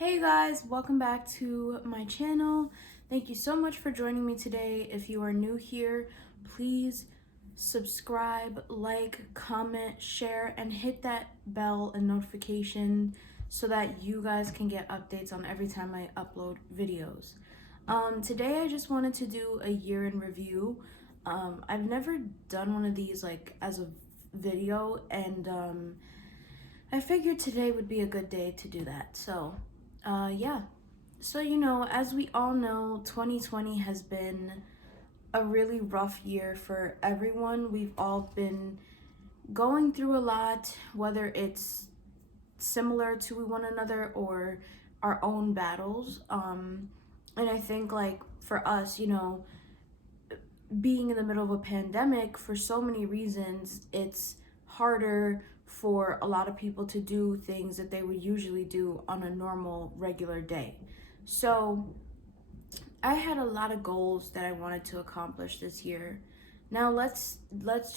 Hey guys, welcome back to my channel. Thank you so much for joining me today. If you are new here, please subscribe, like, comment, share, and hit that bell and notification so that you guys can get updates on every time I upload videos. Today I just wanted to do a year in review. I've never done one of these like as a video, and I figured today would be a good day to do that. Yeah. So, as we all know, 2020 has been a really rough year for everyone. We've all been going through a lot, whether it's similar to one another or our own battles. And I think, like, for us, being in the middle of a pandemic, for so many reasons, it's harder for a lot of people to do things that they would usually do on a normal, regular day. So I had a lot of goals that I wanted to accomplish this year. Now let's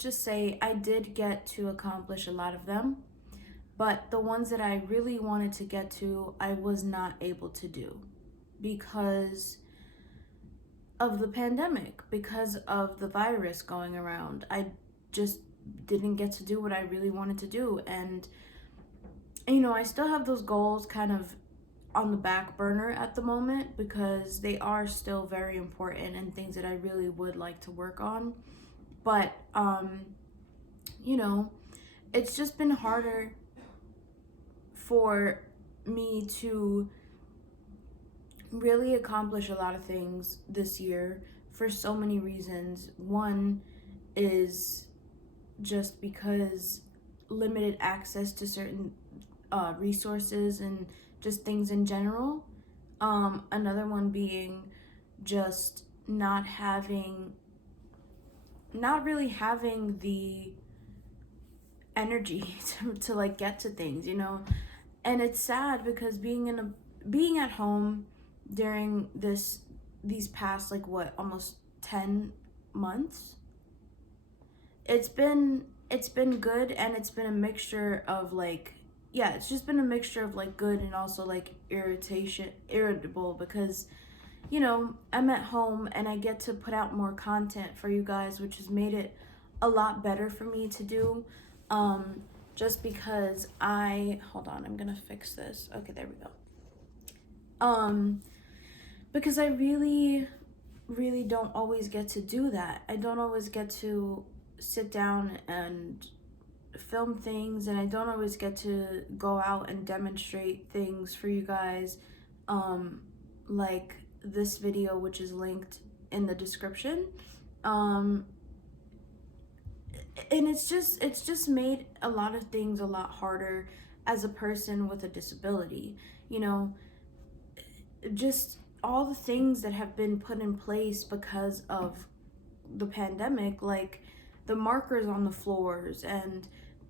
just say I did get to accomplish a lot of them, but the ones that I really wanted to get to, I was not able to do because of the pandemic, because of the virus going around. I just didn't get to do what I really wanted to do. And, I still have those goals kind of on the back burner at the moment because they are still very important and things that I really would like to work on. But, it's just been harder for me to really accomplish a lot of things this year for so many reasons. One is just because limited access to certain resources and just things in general. Another one being just not really having the energy to like get to things, and it's sad because being at home during these past like almost 10 months, it's been good, and it's been a mixture of like, yeah, it's just been a mixture of like good and also like irritable because I'm at home and I get to put out more content for you guys, which has made it a lot better for me to do. Just because hold on, I'm gonna fix this. Okay, there we go. Because I really, really don't always get to do that. I don't always get to sit down and film things, and I don't always get to go out and demonstrate things for you guys, like this video, which is linked in the description. And it's just made a lot of things a lot harder as a person with a disability. Just all the things that have been put in place because of the pandemic, like the markers on the floors and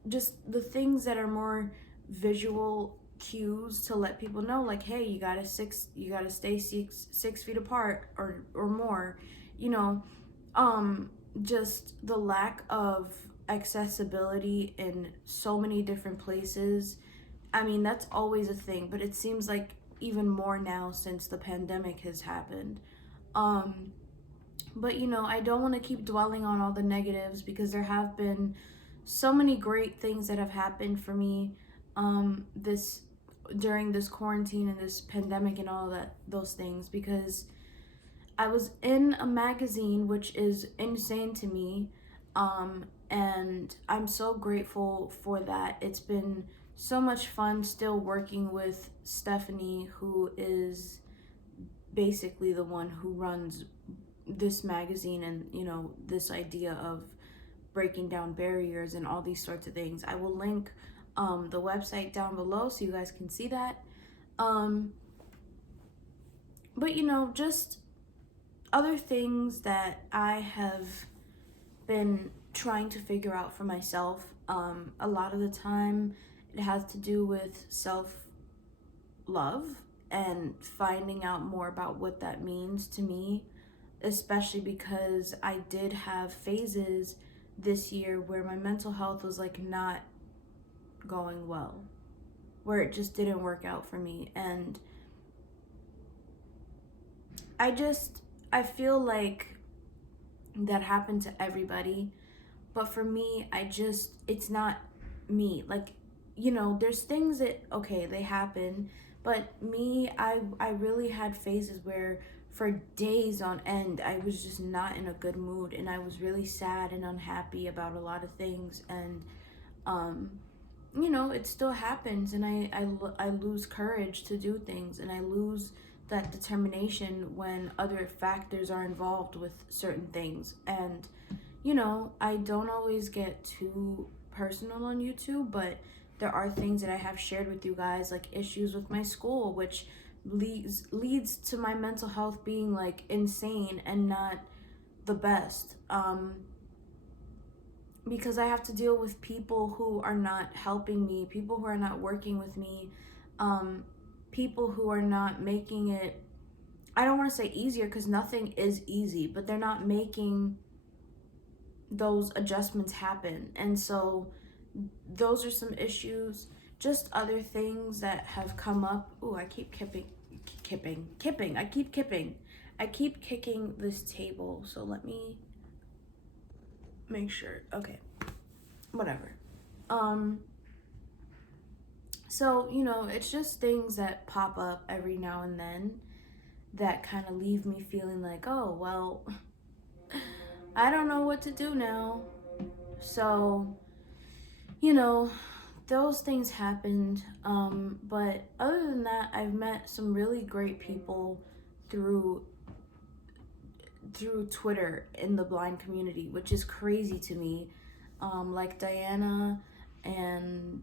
just the things that are more visual cues to let people know, like, hey, you gotta stay 6 feet apart or more. you know just the lack of accessibility in so many different places. I mean, that's always a thing, but it seems like even more now since the pandemic has happened. But I don't want to keep dwelling on all the negatives because there have been so many great things that have happened for me this during this quarantine and this pandemic and all those things, because I was in a magazine, which is insane to me. And I'm so grateful for that. It's been so much fun still working with Stephanie, who is basically the one who runs this magazine, and this idea of breaking down barriers and all these sorts of things. I will link the website down below so you guys can see that. But just other things that I have been trying to figure out for myself. A lot of the time it has to do with self-love and finding out more about what that means to me, especially because I did have phases this year where my mental health was like not going well, where it just didn't work out for me. And I feel like that happened to everybody, but for me, it's not me. Like, there's things that, okay, they happen, but me, I really had phases where for days on end, I was just not in a good mood, and I was really sad and unhappy about a lot of things, and, um, it still happens, and I lose courage to do things, and I lose that determination when other factors are involved with certain things. And, I don't always get too personal on YouTube, but there are things that I have shared with you guys, like issues with my school, which leads to my mental health being like insane and not the best. Because I have to deal with people who are not helping me, people who are not working with me, people who are not making it, I don't want to say easier because nothing is easy, but they're not making those adjustments happen. And so those are some issues, just other things that have come up. Ooh, I keep kipping. I keep kicking this table, so let me make sure. Okay, whatever. So, it's just things that pop up every now and then that kind of leave me feeling like, oh, well, I don't know what to do now. So, those things happened. But other than that, I've met some really great people through Twitter in the blind community, which is crazy to me. Like Diana and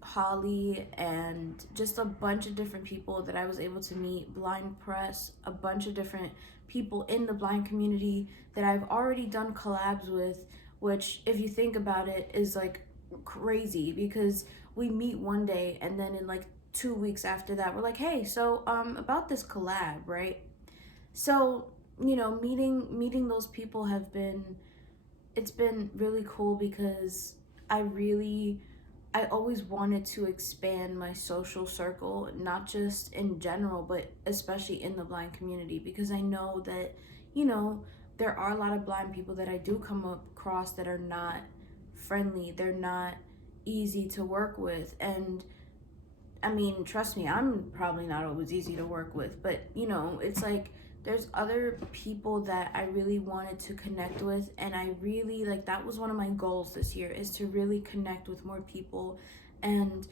Holly, and just a bunch of different people that I was able to meet, Blind Press, a bunch of different people in the blind community that I've already done collabs with, which, if you think about it, is like crazy because we meet one day and then in like 2 weeks after that, we're like, hey, so about this collab, right? So, meeting those people it's been really cool because I always wanted to expand my social circle, not just in general, but especially in the blind community, because I know that, there are a lot of blind people that I do come across that are not friendly. They're not easy to work with. And I mean, trust me, I'm probably not always easy to work with, but, it's like there's other people that I really wanted to connect with, and I really, like, that was one of my goals this year, is to really connect with more people. And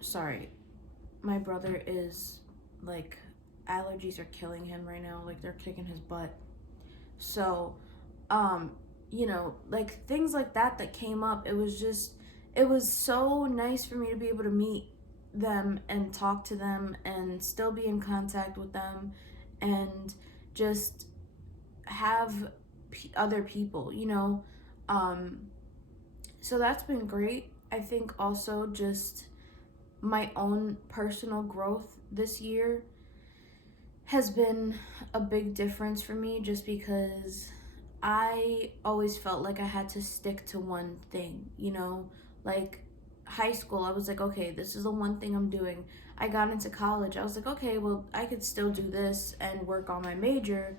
sorry, my brother is like, allergies are killing him right now, like they're kicking his butt. So like things like that came up, it was so nice for me to be able to meet them and talk to them and still be in contact with them and just have other people, so that's been great. I think also just my own personal growth this year has been a big difference for me, just because I always felt like I had to stick to one thing, like high school, I was like, okay, this is the one thing I'm doing. I got into college, I was like, okay, well, I could still do this and work on my major.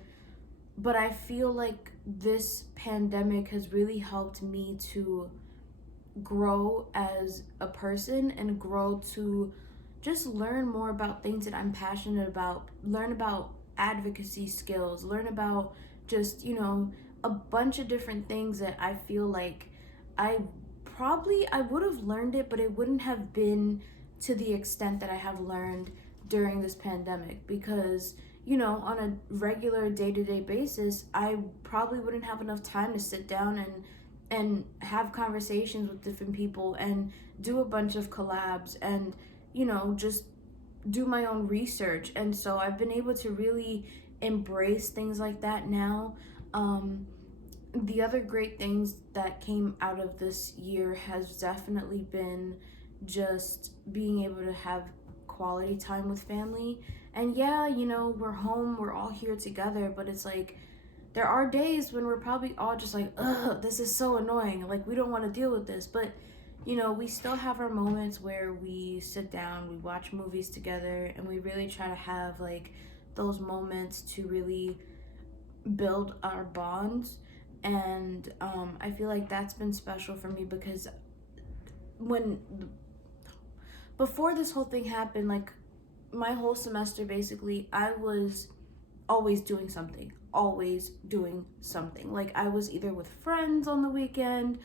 But I feel like this pandemic has really helped me to grow as a person and grow to just learn more about things that I'm passionate about, learn about advocacy skills, learn about just, a bunch of different things that I feel like I would have learned it, but it wouldn't have been to the extent that I have learned during this pandemic, because, on a regular day-to-day basis, I probably wouldn't have enough time to sit down and have conversations with different people and do a bunch of collabs and, just do my own research. And so I've been able to really embrace things like that now. The other great things that came out of this year has definitely been just being able to have quality time with family. And yeah, we're home, we're all here together, but it's like there are days when we're probably all just like, ugh, this is so annoying, like we don't want to deal with this. But you know, we still have our moments where we sit down, we watch movies together, and we really try to have like those moments to really build our bonds. And I feel like that's been special for me because when before this whole thing happened, like my whole semester basically, I was always doing something, always doing something. Like I was either with friends on the weekend,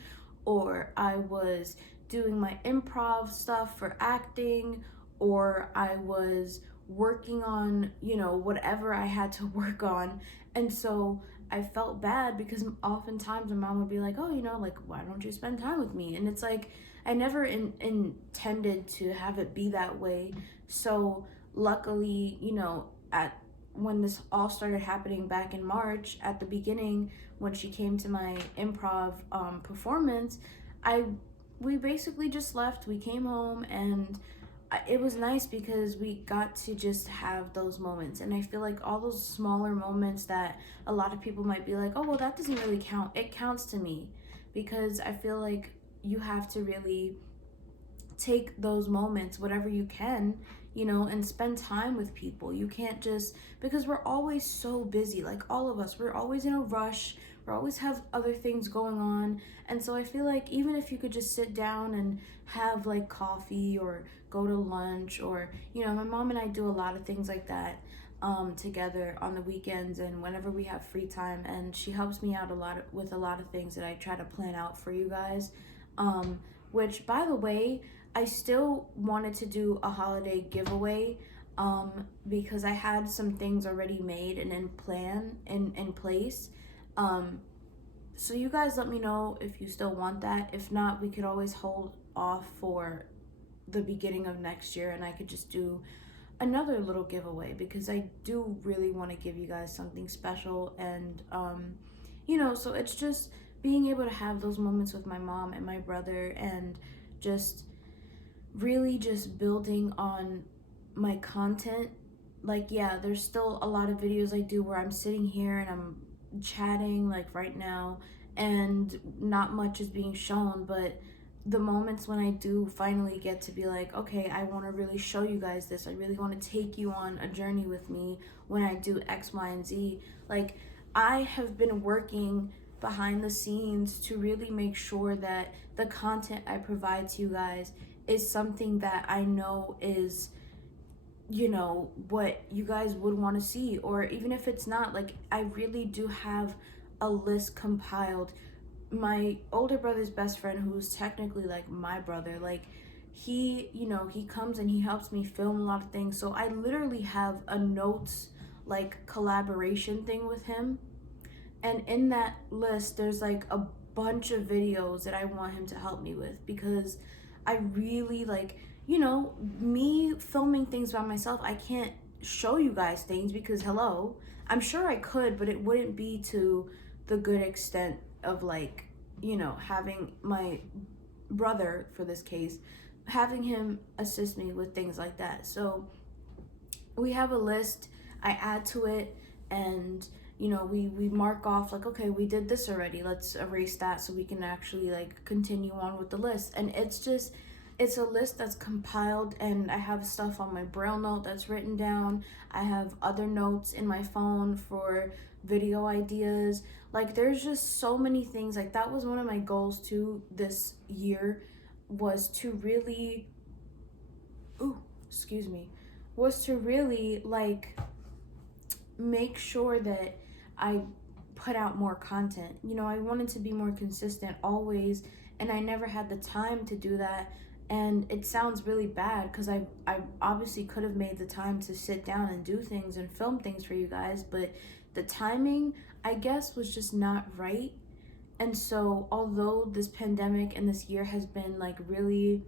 or I was doing my improv stuff for acting, or I was working on, you know, whatever I had to work on. And so I felt bad because oftentimes my mom would be like, oh, you know, like, why don't you spend time with me? And it's like, I never intended to have it be that way. So luckily, you know, at when this all started happening back in March, at the beginning, when she came to my improv performance, I we basically just left. We came home, and it was nice because we got to just have those moments. And I feel like all those smaller moments that a lot of people might be like, oh, well, that doesn't really count. It counts to me because I feel like you have to really take those moments, whatever you can, you know, and spend time with people. You can't just, because we're always so busy, like all of us, we're always in a rush, we always have other things going on. And so I feel like even if you could just sit down and have like coffee or go to lunch, or, you know, my mom and I do a lot of things like that together on the weekends and whenever we have free time, and she helps me out with a lot of things that I try to plan out for you guys. Which, by the way, I still wanted to do a holiday giveaway because I had some things already made and in place. So you guys let me know if you still want that. If not, we could always hold off for the beginning of next year, and I could just do another little giveaway because I do really want to give you guys something special. And you know, so it's just being able to have those moments with my mom and my brother, and just really just building on my content. Like, yeah, there's still a lot of videos I do where I'm sitting here and I'm chatting like right now, and not much is being shown. But the moments when I do finally get to be like, okay, I want to really show you guys this, I really want to take you on a journey with me when I do X, Y, and Z. Like, I have been working behind the scenes to really make sure that the content I provide to you guys is something that I know is, you know, what you guys would want to see. Or even if it's not, like, I really do have a list compiled. My older brother's best friend, who's technically like my brother, like, he, you know, he comes and he helps me film a lot of things. So I literally have a notes like collaboration thing with him, and in that list there's like a bunch of videos that I want him to help me with, because I really, like, you know, me filming things by myself, I can't show you guys things because, hello, I'm sure I could, but it wouldn't be to the good extent of, like, you know, having my brother, for this case, having him assist me with things like that. So we have a list, I add to it, and, you know, we mark off like, okay, we did this already, let's erase that so we can actually like continue on with the list. And it's a list that's compiled, and I have stuff on my braille note that's written down. I have other notes in my phone for video ideas. Like, there's just so many things. Like, that was one of my goals too this year, was to really, ooh, excuse me, was to really like make sure that I put out more content. You know, I wanted to be more consistent always, and I never had the time to do that. And it sounds really bad because I obviously could have made the time to sit down and do things and film things for you guys, but the timing, I guess, was just not right. And so although this pandemic and this year has been like really,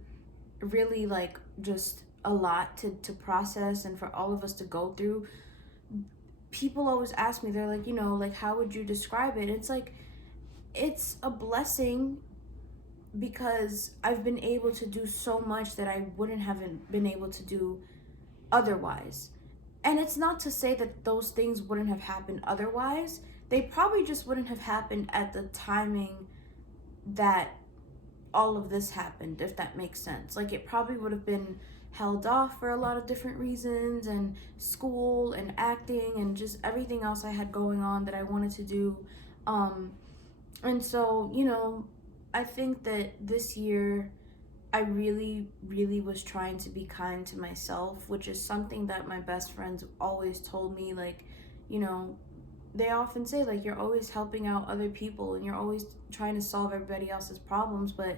really like just a lot to process and for all of us to go through, people always ask me, they're like, you know, like, how would you describe it? It's like, it's a blessing because I've been able to do so much that I wouldn't have been able to do otherwise. And it's not to say that those things wouldn't have happened otherwise. They probably just wouldn't have happened at the timing that all of this happened, if that makes sense. Like, it probably would have been held off for a lot of different reasons, and school and acting and just everything else I had going on that I wanted to do. And so, I think that this year I really, really was trying to be kind to myself, which is something that my best friends always told me. Like, they often say, like, you're always helping out other people and you're always trying to solve everybody else's problems, but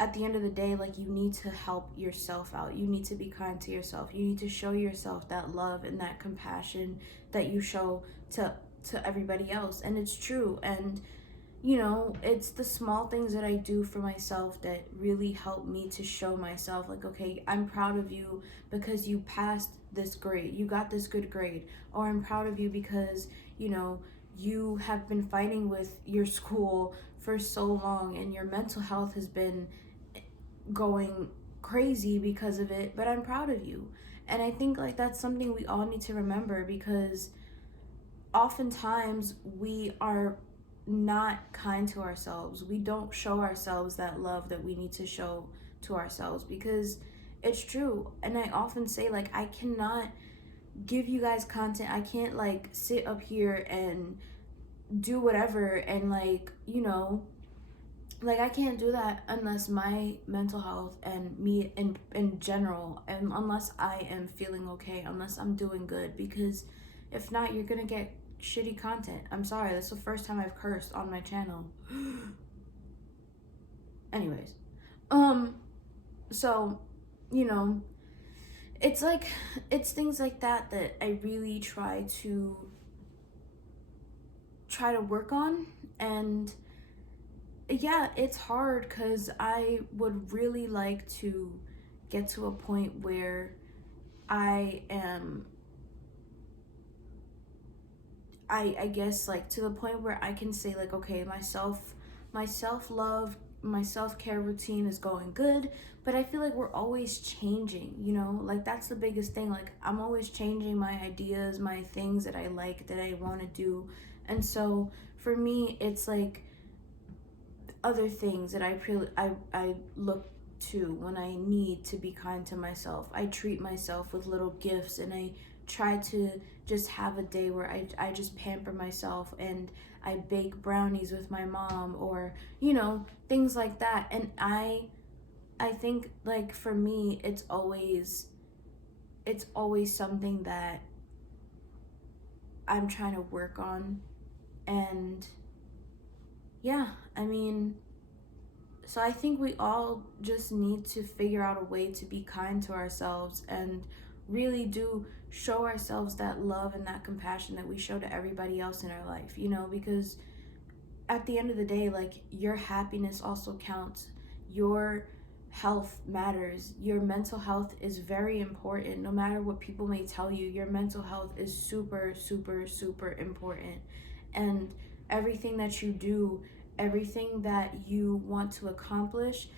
at the end of the day, like, you need to help yourself out. You need to be kind to yourself. You need to show yourself that love and that compassion that you show to everybody else. And it's true. And it's the small things that I do for myself that really help me to show myself, like, okay, I'm proud of you because you passed this grade, you got this good grade, or I'm proud of you because, you have been fighting with your school for so long and your mental health has been going crazy because of it, but I'm proud of you. And I think, like, that's something we all need to remember, because oftentimes we are not kind to ourselves. We don't show ourselves that love that we need to show to ourselves, because it's true. And I often say, like, I cannot give you guys content. I can't, like, sit up here and do whatever and, like, like, I can't do that unless my mental health and me in general, and unless I am feeling okay, unless I'm doing good, because if not, you're gonna get shitty content. I'm sorry, that's the first time I've cursed on my channel. Anyways, so, it's like, it's things like that that I really try to work on. And yeah, it's hard because I would really like to get to a point where I am, I guess, like, to the point where I can say, like, okay, my self-love, my self-care routine is going good, but I feel like we're always changing, like, that's the biggest thing. Like, I'm always changing my ideas, my things that I like, that I want to do. And so for me, it's like other things that I look to when I need to be kind to myself. I treat myself with little gifts, and I try to just have a day where I just pamper myself, and I bake brownies with my mom, or things like that. And I think, like, for me, it's always something that I'm trying to work on. And yeah, I mean, so I think we all just need to figure out a way to be kind to ourselves and really do show ourselves that love and that compassion that we show to everybody else in our life, because at the end of the day, like, your happiness also counts. Your health matters. Your mental health is very important. No matter what people may tell you, your mental health is super, super, super important. And everything that you do, everything that you want to accomplish,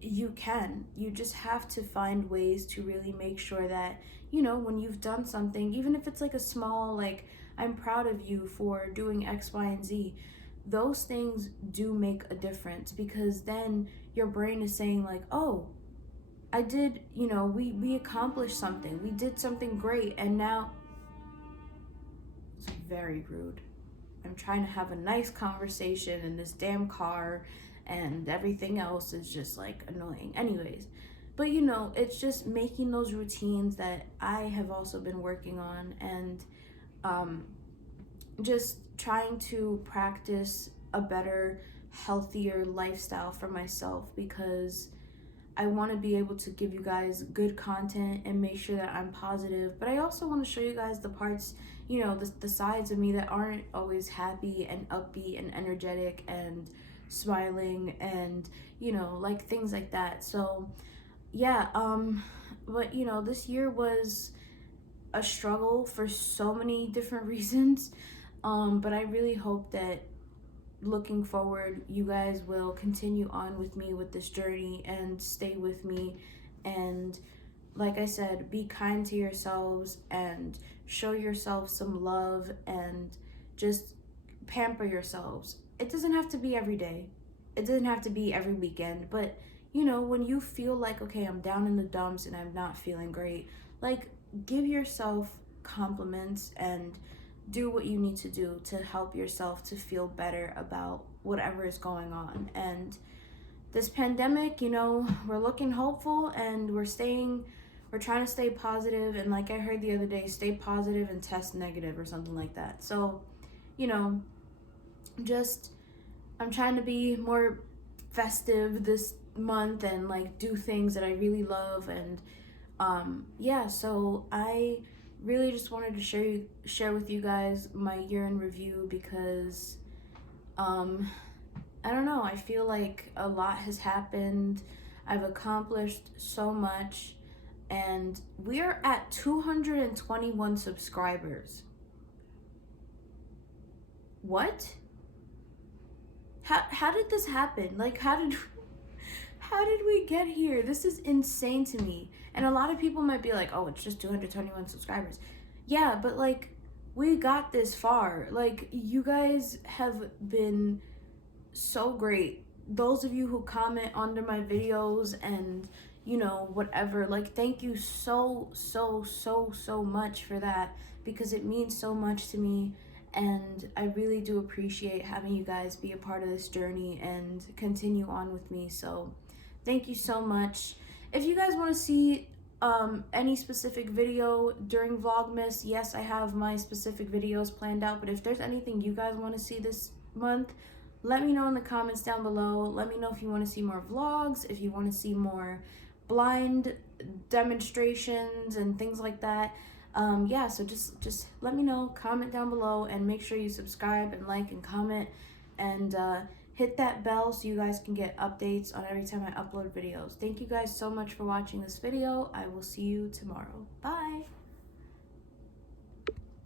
you can. You just have to find ways to really make sure that, when you've done something, even if it's like a small, like, I'm proud of you for doing X, Y, and Z, those things do make a difference, because then your brain is saying, like, oh, I did, we accomplished something. We did something great. And now, it's very rude. I'm trying to have a nice conversation in this damn car, and everything else is just, like, annoying. Anyways, but it's just making those routines that I have also been working on, and just trying to practice a better, healthier lifestyle for myself, because I want to be able to give you guys good content and make sure that I'm positive, but I also want to show you guys the parts, the sides of me that aren't always happy and upbeat and energetic and smiling, and like, things like that. So yeah, but this year was a struggle for so many different reasons, but I really hope that looking forward, you guys will continue on with me with this journey and stay with me. And like I said, be kind to yourselves and show yourself some love, and just pamper yourselves. It doesn't have to be every day. it doesn't have to be every weekend, but you know, when you feel like, okay, I'm down in the dumps and I'm not feeling great, like, give yourself compliments and do what you need to do to help yourself to feel better about whatever is going on. And this pandemic, you know, we're looking hopeful and we're trying to stay positive, and like I heard the other day, stay positive and test negative or something like that. So, you know, just I'm trying to be more festive this month and like do things that I really love. And yeah, so I really just wanted to share with you guys my year in review, because I don't know, I feel like a lot has happened. I've accomplished so much, and we're at 221 subscribers. What? How did this happen? Like, how did we get here? This is insane to me. And a lot of people might be like, "Oh, it's just 221 subscribers." Yeah, but like, we got this far. Like, you guys have been so great. Those of you who comment under my videos and, you know, whatever, like, thank you so much for that, because it means so much to me. And I really do appreciate having you guys be a part of this journey and continue on with me. So thank you so much. If you guys want to see any specific video during Vlogmas, yes, I have my specific videos planned out, but if there's anything you guys want to see this month, let me know in the comments down below. Let me know if you want to see more vlogs, if you want to see more blind demonstrations and things like that. Yeah, so just let me know, comment down below, and make sure you subscribe and like and comment, and hit that bell so you guys can get updates on every time I upload videos. Thank you guys so much for watching this video. I will see you tomorrow. Bye.